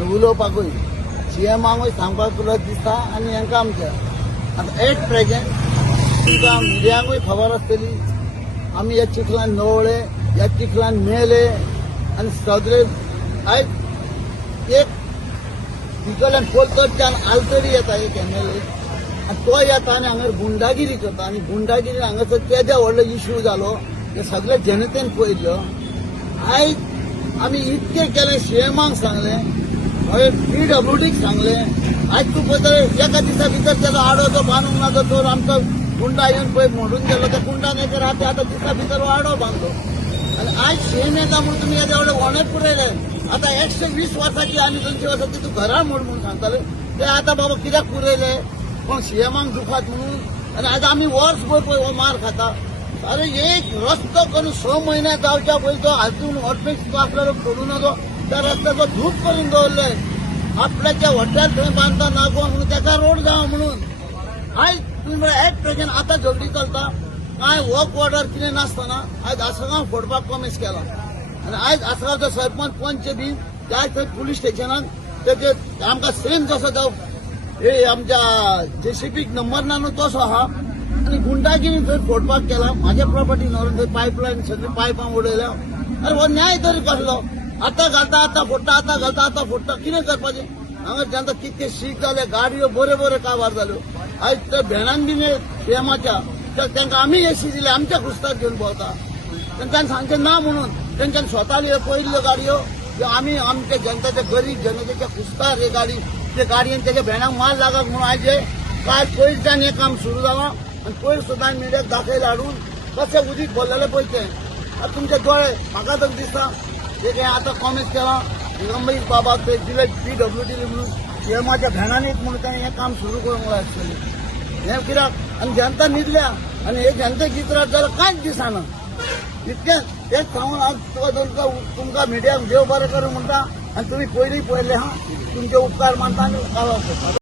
उलोवपाकूय सीएमांकूय सांगपाक तुला दिसता आनी हांकां आमच्या आतां एट प्रेजेंट तुमकां मिडियांकूय खबर आसतली आमी ह्या चिखलान नवळे ह्या चिखलान मेले आनी सगळे आयज एक तिकडल्यान कोलतच्यान आलतरी येता एक MLA आनी तो येता आनी हांगर गुंडागिरी करता आनी गुंडागिरी हांगासर तेज्या व्हडलो इश्यू जालो हे सगळे जनतेन पळयल्लो आयज आमी इतके केले सीएमांक सांगलें मागीर PWDक सांगलें आयज तूं पळयत एका दिसा भितर तेजो आडो जो बांदूंक ना जो तो आमचो गुंडा येवन पळय मोडून गेलो त्या गुंडान एक राती आतां दिसा भितर हो आडो बांदलो आनी आयज सीएम येता म्हणून तुमी हेजे एवढे होणे पुरयले आतां 120 वर्साची आनी 200 वर्साची तूं घरा मोड म्हणून सांगताले ते आतां बाबा कित्याक पुरयले पण सीएमांक दुखात म्हणून आनी आयज आमी वर्सभर पळय हो मार खाता अरे एक रस्तो करून 6 महिने जावच्या पयलीं तो हातून ऑटोमेटिक आपल्याला सोडून नजो त्या रस्त्याचो धूप करून दवरले आपल्याच्या हॉटेल थंय बांदता नागो म्हणून त्याचा रोड जावं म्हणून आयज तुम्ही एक प्रेजेंट आतां झगडी चलता काय वॉक ऑर्डर कितें नासतना आयज आसगांव फोडपाक कॉमेस केला आनी आयज आसगांवचो सरपंच पंच बी त्या थंय पुलीस स्टेशनान तेजे आमकां सेम जसो तो हे आमच्या JCBक नंबर ना न्हू तसो आहा आनी गुंडागिरी थंय फोडपाक केला म्हाज्या प्रॉपर्टीन व्हरून थंय पायपलायन सगळी पायपां उडयल्या अरे हो न्याय तरी कसलो आतां घालता आतां फोडटा आतां घालता आतां फोडटा कितें करपाचें हांगा जेन्ना कितके शीक जाले गाडयो बऱ्यो कारवार जाल्यो आयज त्या भेणान बी सीएमाच्या तर तांकां आमी एसी दिले आमच्या कुस्तार घेवन भोंवता तांकां सांगचें ना म्हणून तांच्यान स्वताल्यो पयल्यो गाडयो ज्यो आमी आमच्या जनतेच्या गरीब जनतेच्या कुस्तार हे गाडी ते गाडयेन तेच्या भेणाक माल लागत म्हणून आयज काल पयलींच्यान हें काम सुरू जालां आनी पयर सुद्दां मिडियाक दाखयलें हाडून कशें उदीक भरलेलें पळय तें आतां तुमचे दोळे म्हाका तर दिसता ते काय आतां कॉमेस केलां दिगंबर बाबाक ते दिले PWD म्हणून सीएमाच्या भेणांनीच म्हणून ताणें हें काम सुरू करूंक जाय आसलें हें कित्याक आनी जनता न्हिदल्या आनी हे जनतेक इतरात जाल्यार कांयच दिसना इतकें तेच सांगून हांव तुमकां मिडियाक देव बरें करूं म्हणटा आनी तुमी पयलीं पळयलें हा तुमचे उपकार मानता आनी